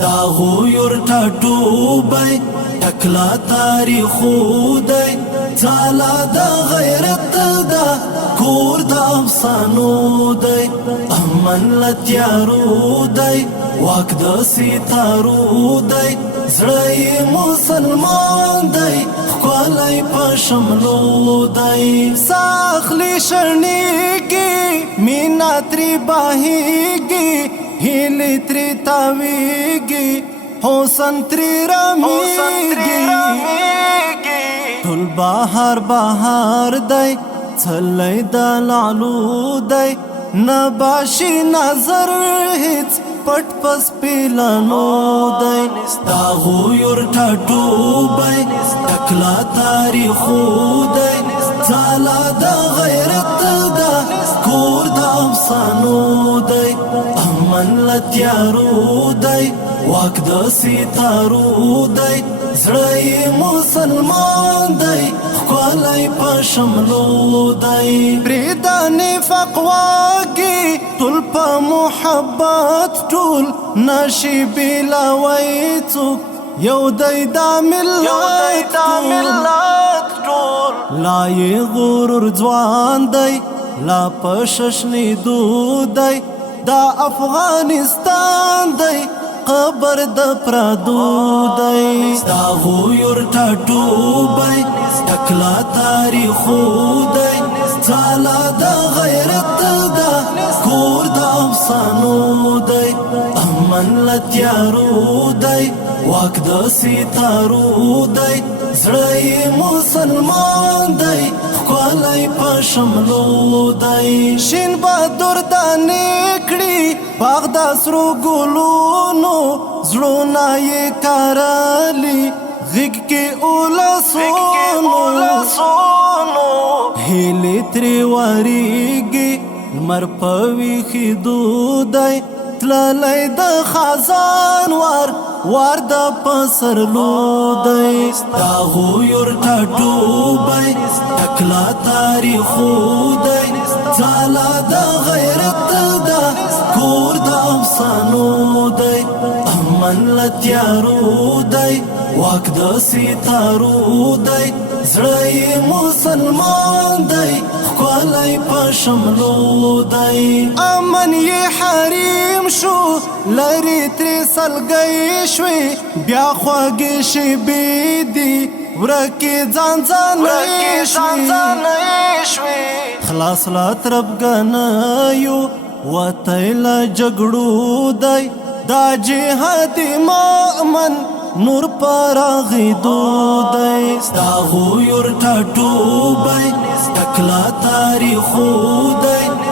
دا غویر ټاټوبی ټکلا تاریخو دی ځاله د غیرت دا کور د افسانو دی امن له تیارو دی واک د ستارو دی زړه یې مسلمان دی ښکلی په شملو دی ساخلی شرنیږي مینا ترې بهیږي هیلی تری تاویگی حسن تری رمیگی ټول بهار بهار دی څلی د لعلو دی نباشي نظر هیڅ پټ پس پیلانو دی دا غویر ټاټوبی ټکلا تاریخو دی ځاله د غیرت دا کور د افسانو دی امن له تیارو دی واک د ستارو دی زړه یې مسلمان دی ښکلی په شملو دی پرېږده نفاق واګي ټول په محبت ټول نشي بېلوی څوک یو دی دا ملت ټول لا یې غرور ځوان دی لا په ششنېدو دی دا افغانستان دی قبر د پردو دی دا غویر ټاټوبی ټکلا تاریخو دی ځاله د غیرت دا کور د افسانو دی امن له تیارو دی واک د ستارو دی زړه یې مسلمان دی ښکلی په شملو دی شین بهادر دانې کړي باغ د سرو ګلونو زړونه یې کرلي غېږ کې اولسونو هیلې ترې وریږي لمر په ویښېدو دی تللی د خزان وار د پسرلو دی دا غویر ټاټوبی ټکلا تاریخو دی ځاله د غیرت دا کور د افسانو دی امن له تیارو دی واک د ستارو دی زړه یې مسلمان دی ښکلی په شملو دی امن یې حریم شو لرې ترې سلګۍ شوې بیا خوږې شیبې دي ورکې ځانځانۍ شوې خلاص له تربګنیو وتی له جګړو دی دا جهاد مؤمن نور پراغېدو دی دا غویر ټاټوبی ټکلا تاریخو دی